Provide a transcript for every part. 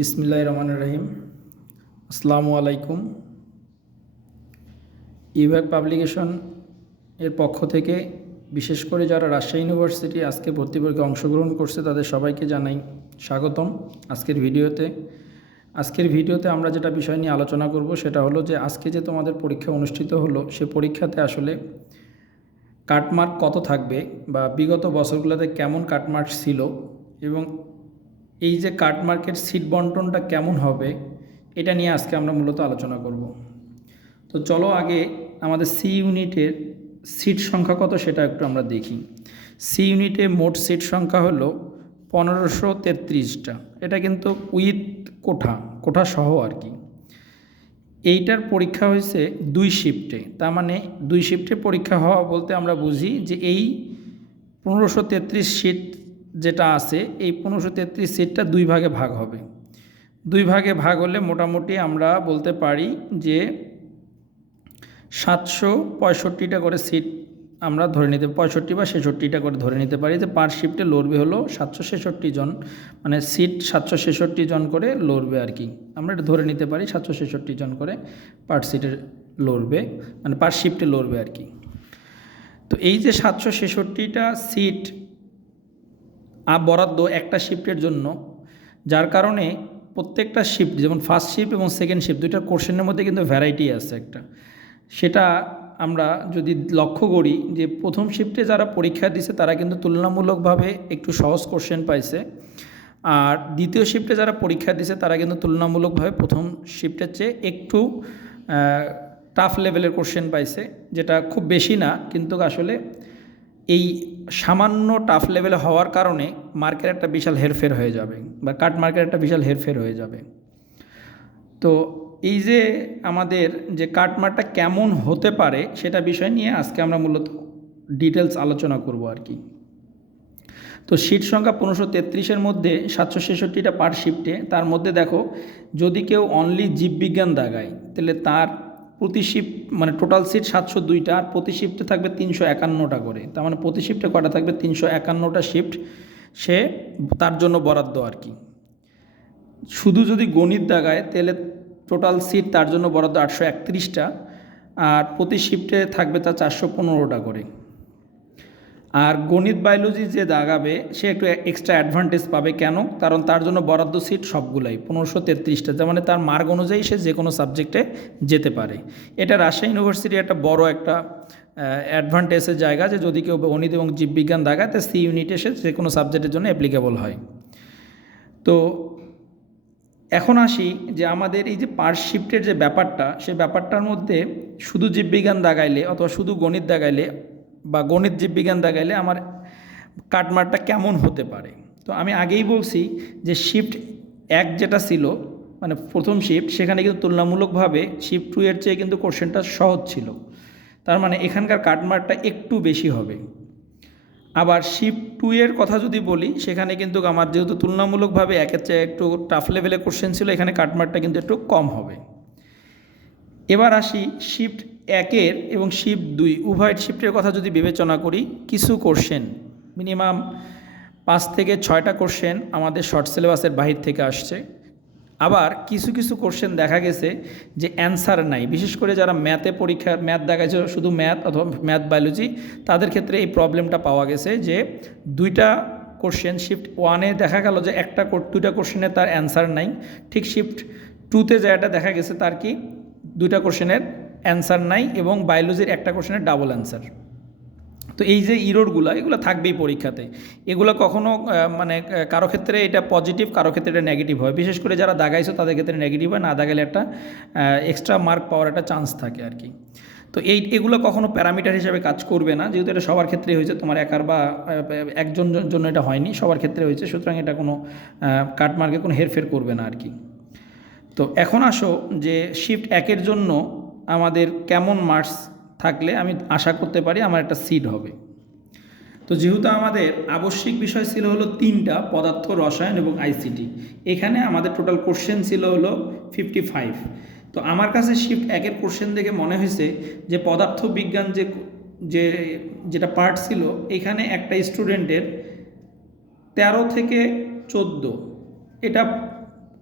বিসমিল্লাহ রহমান রহিম। আসসালামু আলাইকুম। ইউব্যাক পাবলিকেশন এর পক্ষ থেকে বিশেষ করে যারা রাজশাহী ইউনিভার্সিটি আজকে ভর্তি পরীক্ষায় অংশগ্রহণ করছে, তাদের সবাইকে জানাই স্বাগতম আজকের ভিডিওতে। আজকের ভিডিওতে আমরা যেটা বিষয় নিয়ে আলোচনা করব, সেটা হলো যে আজকে যে তোমাদের পরীক্ষা অনুষ্ঠিত হলো, সে পরীক্ষাতে আসলে কাটমার্ক কত থাকবে বা বিগত বছরগুলোতে কেমন কাটমার্ক ছিল এবং এই যে কাটমার্কের সিট বন্টনটা কেমন হবে, এটা নিয়ে আজকে আমরা মূলত আলোচনা করব। তো চলো আগে আমাদের সি ইউনিটের সিট সংখ্যা কত সেটা একটু আমরা দেখি। সি ইউনিটে মোট সিট সংখ্যা হলো পনেরোশো তেত্রিশটা। এটা কিন্তু উইথ কোঠা কোঠা সহ আর কি। এইটার পরীক্ষা হয়েছে দুই শিফটে তার মানে দুই শিফটে পরীক্ষা হওয়া বলতে আমরা বুঝি যে এই পনেরোশো তেত্রিশ সিট যেটা আছে, এই পনেরোশো তেত্রিশ সিটটা দুই ভাগে ভাগ হবে। দুই ভাগে ভাগ হলে মোটামুটি আমরা বলতে পারি যে সাতশো পঁয়ষট্টিটা করে সিট আমরা ধরে নিতে, পঁয়ষট্টি বা ছেষট্টিটা করে ধরে নিতে পারি। যে পার শিফটে লড়বে হলো সাতশো ছেষট্টি জন মানে সিট সাতশো ছেষট্টি জন করে লড়বে আর কি। আমরা এটা ধরে নিতে পারি সাতশো ছেষট্টি জন করে পার সিটে লড়বে মানে পার শিফটে লড়বে আর কি। তো এই যে সাতশো ছেষট্টিটা সিট বরাদ্দ একটা শিফটের জন্য, যার কারণে প্রত্যেকটা শিফট যেমন ফার্স্ট শিফট এবং সেকেন্ড শিফট দুইটা কোশ্চেনের মধ্যে কিন্তু ভ্যারাইটি আছে একটা। সেটা আমরা যদি লক্ষ্য করি যে প্রথম শিফটে যারা পরীক্ষা দিছে, তারা কিন্তু তুলনামূলকভাবে একটু সহজ কোশ্চেন পাইছে। আর দ্বিতীয় শিফটে যারা পরীক্ষা দিছে, তারা কিন্তু তুলনামূলকভাবে প্রথম শিফটের চেয়ে একটু টাফ লেভেলের কোশ্চেন পাইছে, যেটা খুব বেশি না, কিন্তু আসলে এই সামান্য টাফ লেভেলে হওয়ার কারণে মার্কের একটা বিশাল হেরফের হয়ে যাবে বা কাট মার্কের একটা বিশাল হেরফের হয়ে যাবে। তো এই যে আমাদের যে কাটমারটা কেমন হতে পারে সেটা বিষয় নিয়ে আজকে আমরা মূলত ডিটেলস আলোচনা করব আর কি। তো সিট সংখ্যা পনেরোশো তেত্রিশের মধ্যে সাতশো ছেষট্টিটা পার শিফটে তার মধ্যে দেখো যদি কেউ অনলি জীববিজ্ঞান দাগায়, তাহলে তার প্রতি শিফট মানে টোটাল সিট সাতশো দুইটা আর প্রতি শিফটে থাকবে তিনশো একান্নটা করে। তার মানে প্রতি শিফটে কটা থাকবে? তিনশো একান্নটা শিফট সে তার জন্য বরাদ্দ আর কি। শুধু যদি গণিত দাগায় তাহলে টোটাল সিট তার জন্য বরাদ্দ আটশো একত্রিশটা আর প্রতি শিফটে থাকবে তার চারশো পনেরোটা করে। আর গণিত বায়োলজি যে দাগাবে সে একটু এক্সট্রা অ্যাডভান্টেজ পাবে। কেন? কারণ তার জন্য বরাদ্দ সিট সবগুলাই, পনেরোশো তেত্রিশটা। তার মানে তার মার্ক অনুযায়ী সে যে কোনো সাবজেক্টে যেতে পারে। এটা রাজশাহী ইউনিভার্সিটি একটা বড় একটা অ্যাডভান্টেজের জায়গা যে যদি কেউ গণিত এবং জীববিজ্ঞান দাগায় তা সি ইউনিট এসে যে কোনো সাবজেক্টের জন্য অ্যাপ্লিকেবল হয়। তো এখন আসি যে আমাদের এই যে পার শিফটের যে ব্যাপারটা, সে ব্যাপারটার মধ্যে শুধু জীববিজ্ঞান দাগাইলে অথবা শুধু গণিত দাগাইলে বা গণিত জীববিজ্ঞান দেখাইলে আমার কাটমারটা কেমন হতে পারে? তো আমি আগেই বলছি যে শিফট এক যেটা ছিল মানে প্রথম শিফট সেখানে কিন্তু তুলনামূলকভাবে শিফট টু এর চেয়ে কিন্তু কোশ্চেনটা সহজ ছিল। তার মানে এখানকার কাটমারটা একটু বেশি হবে। আবার শিফট টু এর কথা যদি বলি, সেখানে কিন্তু আমার যেহেতু তুলনামূলকভাবে একের চেয়ে একটু টাফ লেভেলের কোশ্চেন ছিল, এখানে কাটমারটা কিন্তু একটু কম হবে। এবার আসি শিফট একের এবং শিফট দুই। উভয় শিফটের কথা যদি বিবেচনা করি, কিছু কোশ্চেন মিনিমাম পাঁচ থেকে ছয়টা কোশ্চেন আমাদের শর্ট সিলেবাসের বাহির থেকে আসছে। আবার কিছু কিছু কোশ্চেন দেখা গেছে যে অ্যান্সার নাই। বিশেষ করে যারা ম্যাথে পরীক্ষা ম্যাথ দেখাচ্ছে শুধু ম্যাথ অথবা ম্যাথ বায়োলজি তাদের ক্ষেত্রে এই প্রবলেমটা পাওয়া গেছে যে দুইটা কোশ্চেন শিফট ওয়ানে দেখা গেল যে একটা দুইটা কোশ্চেনে তার অ্যান্সার নাই। ঠিক শিফট টুতে যেটা দেখা গেছে তার কি? দুইটা কোশ্চেনের অ্যান্সার নাই এবং বায়োলজির একটা কোশ্চেনের ডাবল অ্যান্সার তো এই যে ইরোডগুলো, এগুলো থাকবেই পরীক্ষাতে। এগুলো কখনো মানে কারও ক্ষেত্রে এটা পজিটিভ কারও ক্ষেত্রে এটা নেগেটিভ হয়। বিশেষ করে যারা দাগাইছো, তাদের ক্ষেত্রে নেগেটিভ হয়। না দাগাইলে একটা এক্সট্রা মার্ক পাওয়ার একটা চান্স থাকে আর কি। তো এই, এগুলো কখনো প্যারামিটার হিসেবে কাজ করবে না। যেহেতু এটা সবার ক্ষেত্রে হয়েছে, তোমার একার বা একজন জন্য এটা হয়নি, সবার ক্ষেত্রে হয়েছে। সুতরাং এটা কোনো কাটমার্কে কোনো হেরফের করবে না আর কি। তো এখন আসো যে শিফট একের জন্য আমাদের কেমন মার্কস থাকলে আমি আশা করতে পারি আমার একটা সিট হবে। তো যেহেতু আমাদের আবশ্যিক বিষয় ছিল হলো তিনটা, পদার্থ, রসায়ন এবং আইসিটি এখানে আমাদের টোটাল কোশ্চেন ছিল হলো ফিফটি ফাইভ তো আমার কাছে শিফট একের কোশ্চেন দেখে মনে হয়েছে যে পদার্থ বিজ্ঞান যে যে যেটা পার্ট ছিল, এখানে একটা স্টুডেন্টের তেরো থেকে চোদ্দ, এটা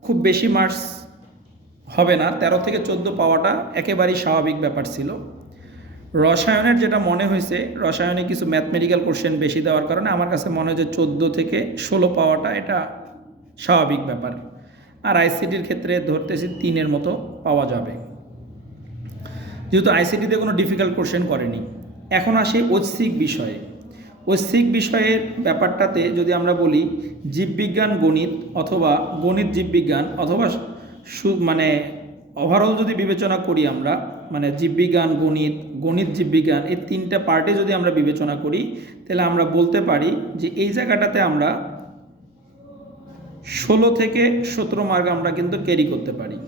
খুব বেশি মার্কস হবে না। তেরো থেকে চোদ্দ পাওয়াটা একেবারেই স্বাভাবিক ব্যাপার ছিল। রসায়নের যেটা মনে হয়েছে, রসায়নে কিছু ম্যাথমেটিক্যাল কোশ্চেন বেশি দেওয়ার কারণে আমার কাছে মনে হয় যে চোদ্দ থেকে ষোলো পাওয়াটা এটা স্বাভাবিক ব্যাপার। আর আইসিটির ক্ষেত্রে ধরতেছি তিনের মতো পাওয়া যাবে। যেহেতু আইসিটিতে কোনো ডিফিকাল্ট কোশ্চেন করেনি। এখন আসি ঐচ্ছিক বিষয়ে। ঐচ্ছিক বিষয়ের ব্যাপারটাতে যদি আমরা বলি জীববিজ্ঞান গণিত অথবা গণিত জীববিজ্ঞান অথবা সু- মানে ওভারঅল যদি বিবেচনা করি আমরা মানে জীববিজ্ঞান, গণিত গণিত, জীববিজ্ঞান, এই তিনটা পার্টে যদি আমরা বিবেচনা করি, তাহলে আমরা বলতে পারি যে এই জায়গাটাতে আমরা ষোলো থেকে সতেরো মার্ক আমরা কিন্তু ক্যারি করতে পারি।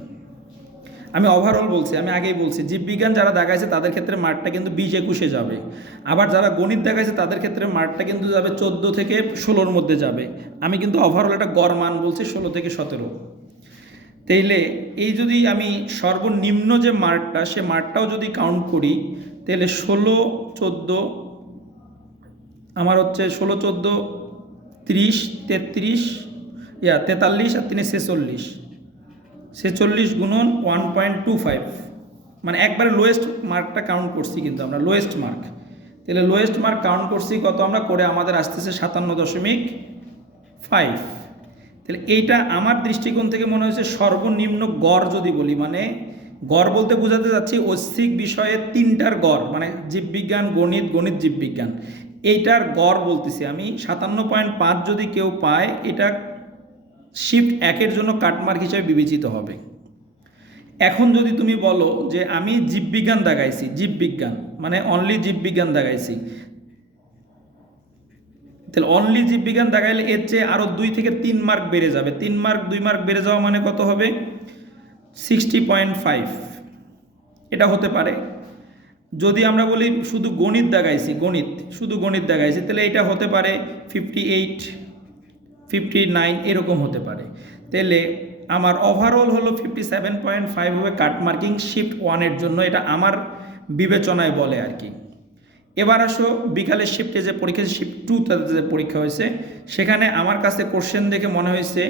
আমি ওভারঅল বলছি, আমি আগেই বলছি, জীববিজ্ঞান যারা দেখাইছে তাদের ক্ষেত্রে মার্কটা কিন্তু বিশ একুশে যাবে। আবার যারা গণিত দেখাইছে তাদের ক্ষেত্রে মার্কটা কিন্তু যাবে চোদ্দ থেকে ষোলোর মধ্যে যাবে। আমি কিন্তু ওভারঅল একটা গড় মান বলছি ষোলো থেকে সতেরো। তাইলে এই যদি আমি সর্বনিম্ন যে মার্কটা, সে মার্কটাও যদি কাউন্ট করি তাহলে ষোলো, চোদ্দ, আমার হচ্ছে ষোলো, চোদ্দ, ত্রিশ, তেত্রিশ, ইয়া, তেতাল্লিশ আর তিনি ছেচল্লিশ। ছেচল্লিশ গুণন ওয়ান পয়েন্ট টু ফাইভ মানে একবারে লোয়েস্ট মার্কটা কাউন্ট করছি কিন্তু আমরা লোয়েস্ট মার্ক তাহলে লোয়েস্ট মার্ক কাউন্ট করছি কত আমরা? করে আমাদের আসতেছে সাতান্ন দশমিক ফাইভ তাহলে এইটা আমার দৃষ্টিকোণ থেকে মনে হয়েছে সর্বনিম্ন গড় যদি বলি মানে গড় বলতে বোঝাতে যাচ্ছি ঐচ্ছিক বিষয়ে তিনটার গড় মানে জীববিজ্ঞান, গণিত গণিত জীববিজ্ঞান। এইটার গড় বলতেছি আমি, সাতান্ন পয়েন্ট পাঁচ যদি কেউ পায়, এটা শিফট একের জন্য কাটমার্ক হিসেবে বিবেচিত হবে। এখন যদি তুমি বলো যে আমি জীববিজ্ঞান দাগাইছি, জীববিজ্ঞান মানে অনলি জীববিজ্ঞান দাগাইছি তাহলে অনলি জীববিজ্ঞান দেখাইলে এর চেয়ে আরও দুই থেকে তিন মার্ক বেড়ে যাবে। তিন মার্ক দুই মার্ক বেড়ে যাওয়া মানে কত হবে? সিক্সটি পয়েন্ট ফাইভ এটা হতে পারে। যদি আমরা বলি শুধু গণিত দেখাইছি, গণিত, শুধু গণিত দেখাইছি, তাহলে এটা হতে পারে ফিফটি এইট ফিফটি নাইন এরকম হতে পারে। তাহলে আমার ওভারঅল হলো ফিফটি সেভেন পয়েন্ট ফাইভ হবে কাট মার্কিং শিফট ওয়ানের জন্য। এটা আমার বিবেচনায় বলে আর কি। এবার আসো বিকালের শিফটে যে পরীক্ষা শিফট টু তাদের যে পরীক্ষা হয়েছে, সেখানে আমার কাছে কোশ্চেন দেখে মনে হয়েছে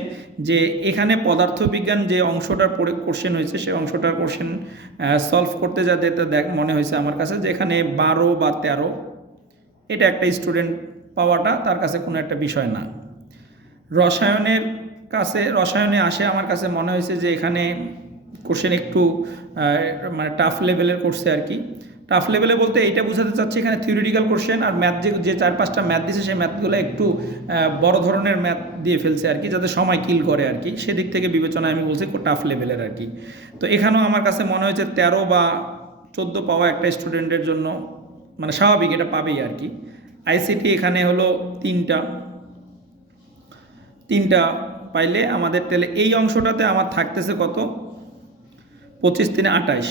যে এখানে পদার্থবিজ্ঞান যে অংশটার পরে কোশ্চেন হয়েছে সেই অংশটার কোশ্চেন সলভ করতে যাতে দেখ, মনে হয়েছে আমার কাছে যে এখানে বারো বা তেরো, এটা একটা স্টুডেন্ট পাওয়াটা তার কাছে কোনো একটা বিষয় না। রসায়নের কাছে, রসায়নে আসে আমার কাছে মনে হয়েছে যে এখানে কোশ্চেন একটু মানে টাফ লেভেলের করছে আর কি। টাফ লেভেলে বলতে এইটা বোঝাতে চাচ্ছি এখানে থিওরিটিক্যাল কোশ্চেন আর ম্যাথ যে যে চার পাঁচটা ম্যাথ দিছে, সেই ম্যাথগুলো একটু বড় ধরনের ম্যাথ দিয়ে ফেলছে আর কি, যাতে সময় কিল করে আর কি। সেদিক থেকে বিবেচনায় আমি বলছি টাফ লেভেলের আর কি। তো এখানেও আমার কাছে মনে হয়েছে তেরো বা চোদ্দ পাওয়া একটা স্টুডেন্টের জন্য মানে স্বাভাবিক, এটা পাবেই আর কি। আইসিটি এখানে হলো তিনটা। তিনটা পাইলে আমাদের তাহলে এই অংশটাতে আমার থাকতেছে কত? পঁচিশ তিনে আঠাইশ।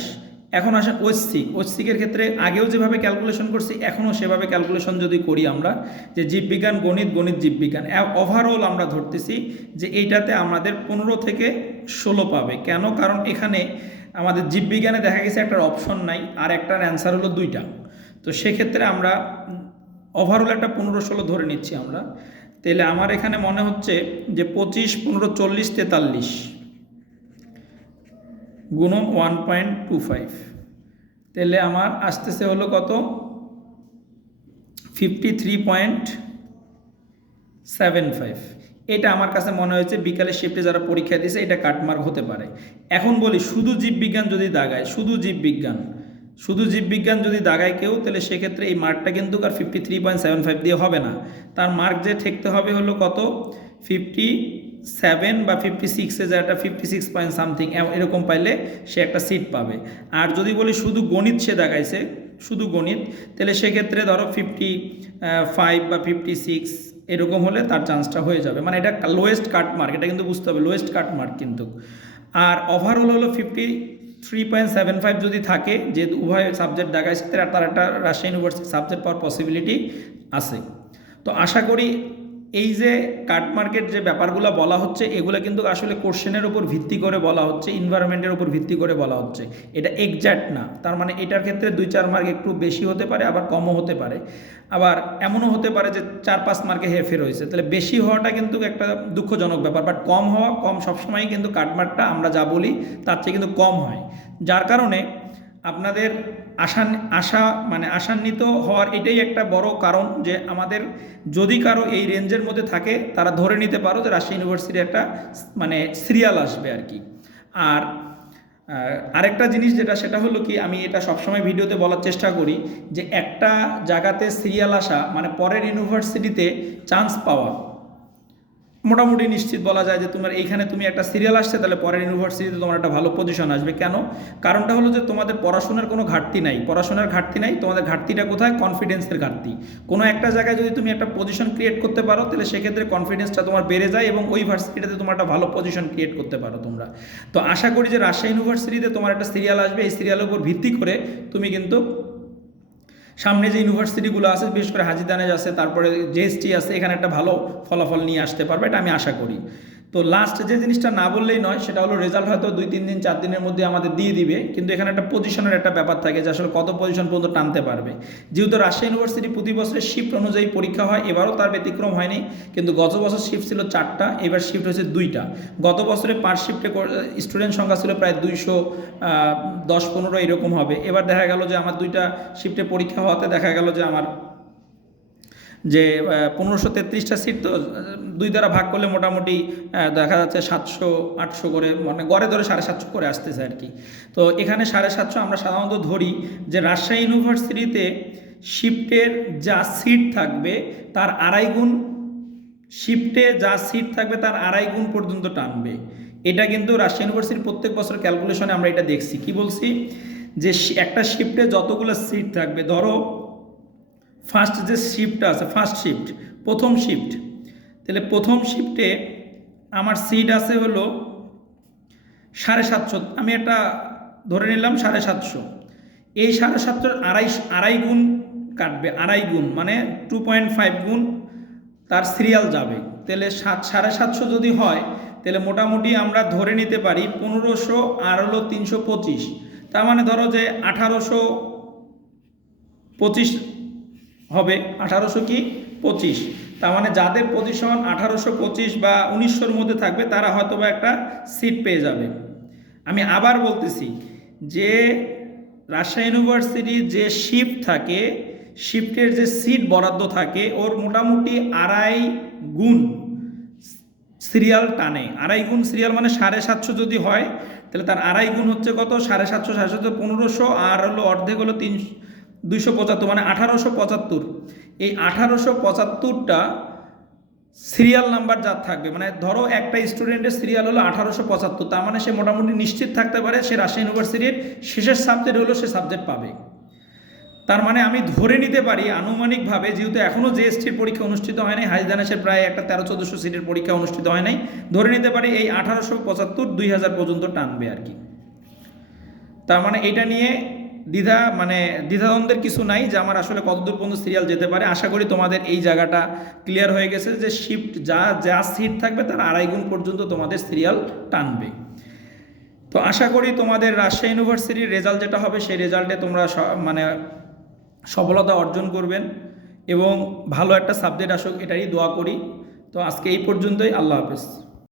এখন আসে ঐচ্ছিক ঐচ্ছিকের ক্ষেত্রে আগেও যেভাবে ক্যালকুলেশন করছি, এখনও সেভাবে ক্যালকুলেশন যদি করি আমরা, যে জীববিজ্ঞান, গণিত গণিত জীববিজ্ঞান ওভারঅল আমরা ধরতেছি যে এইটাতে আমাদের পনেরো থেকে ষোলো পাবে। কেন? কারণ এখানে আমাদের জীববিজ্ঞানে দেখা গেছে একটা অপশন নাই, আর একটার অ্যান্সার হলো দুইটা। তো সেক্ষেত্রে আমরা ওভারঅল একটা পনেরো ষোলো ধরে নিচ্ছি আমরা। তাহলে আমার এখানে মনে হচ্ছে যে পঁচিশ, পনেরো, চল্লিশ, তেতাল্লিশ। গুণন ওয়ান পয়েন্ট টু ফাইভ। তাহলে আমার আসতেছে হলো কত? Fifty three point seven five. এটা আমার কাছে মনে হয়েছে বিকালের শিফটে যারা পরীক্ষা দিয়েছে, এটা কাটমার্ক হতে পারে। এখন বলি, শুধু জীববিজ্ঞান যদি দাগায়, শুধু জীববিজ্ঞান শুধু জীববিজ্ঞান যদি দাগায় কেউ, তাহলে সেক্ষেত্রে এই মার্কটা কিন্তু আর fifty three point seven five দিয়ে হবে না। তার মার্ক যে ঠেকতে হবে হলো কত? ফিফটি সেভেন বা ফিফটি সিক্সে যে একটা ফিফটি সিক্স পয়েন্ট সামথিং এরকম পাইলে সে একটা সিট পাবে। আর যদি বলি শুধু গণিত সে দেখাইছে, শুধু গণিত, তাহলে সেক্ষেত্রে ধরো ফিফটি ফাইভ বা ফিফটি সিক্স এরকম হলে তার চান্সটা হয়ে যাবে। মানে এটা লোয়েস্ট কাট মার্ক এটা কিন্তু বুঝতে হবে লোয়েস্ট কাট মার্ক কিন্তু। আর ওভারঅল হলো fifty three point seven five যদি থাকে, যেহেতু উভয় সাবজেক্ট দেখাইছে তার তার একটা রাজশাহী ইউনিভার্সিটি সাবজেক্ট পাওয়ার পসিবিলিটি আছে। তো আশা করি এই যে কাট মার্কেট যে ব্যাপারগুলো বলা হচ্ছে, এগুলো কিন্তু আসলে কোশ্চেনের উপর ভিত্তি করে বলা হচ্ছে ইনভায়রনমেন্টের উপর ভিত্তি করে বলা হচ্ছে। এটা এক্স্যাক্ট না। তার মানে এটার ক্ষেত্রে দুই চার মার্ক একটু বেশি হতে পারে, আবার কমও হতে পারে। আবার এমনও হতে পারে যে চার পাঁচ মার্কে হেরফের হয়েছে। তাহলে বেশি হওয়াটা কিন্তু একটা দুঃখজনক ব্যাপার। বাট কম হওয়া, কম সবসময়ই কিন্তু কাটমার্কটা আমরা যা বলি, তার চেয়ে কিন্তু কম হয়। যার কারণে আপনাদের আশা আশা মানে আশান্বিত হওয়ার এটাই একটা বড় কারণ যে আমাদের যদি কারও এই রেঞ্জের মধ্যে থাকে, তারা ধরে নিতে পারো যে রাজশাহী ইউনিভার্সিটির একটা মানে সিরিয়াল আসবে আর কি। আর আরেকটা জিনিস যেটা, সেটা হলো কি, আমি এটা সবসময় ভিডিওতে বলার চেষ্টা করি যে একটা জায়গাতে সিরিয়াল আসা মানে পরের ইউনিভার্সিটিতে চান্স পাওয়া মোটামুটি নিশ্চিত বলা যায় যে তোমার এইখানে তুমি একটা সিরিয়াল আসছে, তাহলে পরের ইউনিভার্সিটিতে তোমার একটা ভালো পজিশন আসবে। কেন? কারণটা হলো যে তোমাদের পড়াশোনার কোনো ঘাটতি নাই। পড়াশোনার ঘাটতি নাই, তোমাদের ঘাটতিটা কোথায়? কনফিডেন্সের ঘাটতি। কোনো একটা জায়গায় যদি তুমি একটা পজিশন ক্রিয়েট করতে পারো, তাহলে সেক্ষেত্রে কনফিডেন্সটা তোমার বেড়ে যায় এবং ওই ভার্সিটিতে তোমার একটা ভালো পজিশন ক্রিয়েট করতে পারো তোমরা। তো আশা করি যে রাজশাহী ইউনিভার্সিটিতে তোমার একটা সিরিয়াল আসবে। এই সিরিয়ালের উপর ভিত্তি করে তুমি কিন্তু সামনে যে ইউনিভার্সিটিগুলো আছে, বিশেষ করে হাজিদানেজ আছে, তারপরে জিএসটি আছে, এখানে একটা ভালো ফলাফল নিয়ে আসতে পারবে, এটা আমি আশা করি। তো লাস্ট যে জিনিসটা না বললেই নয়, সেটা হলো রেজাল্ট হয়তো দুই, তিন দিন, চার দিনের মধ্যে আমাদের দিয়ে দিবে, কিন্তু এখানে একটা পজিশনের একটা ব্যাপার থাকে যে আসলে কত পজিশন পর্যন্ত টানতে পারবে। যেহেতু রাজশাহী ইউনিভার্সিটি প্রতি বছরের শিফট অনুযায়ী পরীক্ষা হয়, এবারও তার ব্যতিক্রম হয়নি, কিন্তু গত বছর শিফট ছিল চারটা, এবার শিফট হয়েছে দুইটা। গত বছরে পার শিফটে স্টুডেন্ট সংখ্যা ছিল প্রায় দুইশো দশ, পনেরো এরকম হবে। এবার দেখা গেল যে আমার দুইটা শিফটে পরীক্ষা হওয়াতে দেখা গেল যে আমার যে পনেরোশো তেত্রিশটা সিট তো দুই দ্বারা ভাগ করলে মোটামুটি দেখা যাচ্ছে সাতশো, আটশো করে মানে গড়ে ধরে সাড়ে সাতশো করে আসতেছে আর কি। তো এখানে সাড়ে সাতশো আমরা সাধারণত ধরি যে, রাজশাহী ইউনিভার্সিটিতে শিফটের যা সিট থাকবে, তার আড়াই গুণ শিফটে যা সিট থাকবে, তার আড়াই গুণ পর্যন্ত টানবে। এটা কিন্তু রাজশাহী ইউনিভার্সিটির প্রত্যেক বছর ক্যালকুলেশনে আমরা এটা দেখছি। কি বলছি? যে, একটা শিফটে যতগুলো সিট থাকবে, ধরো ফার্স্ট যে শিফটটা আছে ফার্স্ট শিফট প্রথম শিফট তাহলে প্রথম শিফটে আমার সিট আছে হলো সাড়ে সাতশো, আমি এটা ধরে নিলাম সাড়ে সাতশো। এই সাড়ে সাতশোর আড়াই আড়াই গুণ কাটবে, আড়াই গুণ মানে টু পয়েন্ট ফাইভ গুণ তার সিরিয়াল যাবে। তাহলে সাত, সাড়ে সাতশো যদি হয়, তাহলে মোটামুটি আমরা ধরে নিতে পারি পনেরোশো আর হলো তিনশো পঁচিশ। তার মানে ধরো যে আঠারোশো পঁচিশ হবে আঠারোশো কি? পঁচিশ। তার মানে যাদের পজিশন আঠারোশো পঁচিশ বা উনিশশোর মধ্যে থাকবে, তারা হয়তো বা একটা সিট পেয়ে যাবে। আমি আবার বলতেছি যে রাজশাহী ইউনিভার্সিটির যে শিফট থাকে শিফটের যে সিট বরাদ্দ থাকে, ওর মোটামুটি আড়াই গুণ সিরিয়াল টানে। আড়াই গুণ সিরিয়াল মানে সাড়ে সাতশো যদি হয়, তাহলে তার আড়াই গুণ হচ্ছে কত? সাড়ে সাতশো সাড়ে সাতশো, পনেরোশো, আর হলো অর্ধেক হলো তিন দুইশো পঁচাত্তর মানে আঠারোশো পঁচাত্তর। এই আঠারোশো পঁচাত্তরটা সিরিয়াল নাম্বার যার থাকবে মানে ধরো একটা স্টুডেন্টের সিরিয়াল হলো আঠারোশো পঁচাত্তর, তার মানে সে মোটামুটি নিশ্চিত থাকতে পারে সে রাজশাহী ইউনিভার্সিটির শেষের সাবজেক্ট হলো সে সাবজেক্ট পাবে। তার মানে আমি ধরে নিতে পারি আনুমানিকভাবে, যেহেতু এখনও জিএসটির পরীক্ষা অনুষ্ঠিত হয় নাই হাইদানেসের প্রায় একটা তেরো চোদ্দোশো সিটের পরীক্ষা অনুষ্ঠিত হয় নাই, ধরে নিতে পারি এই আঠারোশো পঁচাত্তর দুই হাজার পর্যন্ত টানবে আর কি। তার মানে এটা নিয়ে দ্বিধা মানে দ্বিধাদ্বন্দ্বের কিছু নাই যে আমার আসলে কতদূর পর্যন্ত সিরিয়াল যেতে পারে। আশা করি তোমাদের এই জায়গাটা ক্লিয়ার হয়ে গেছে যে শিফট যা যা সিট থাকবে তার আড়াই গুণ পর্যন্ত তোমাদের সিরিয়াল টানবে। তো আশা করি তোমাদের রাজশাহী ইউনিভার্সিটির রেজাল্ট যেটা হবে, সেই রেজাল্টে তোমরা মানে সফলতা অর্জন করবেন এবং ভালো একটা সাবজেক্ট আসুক, এটারই দোয়া করি। তো আজকে এই পর্যন্তই, আল্লাহ হাফেজ।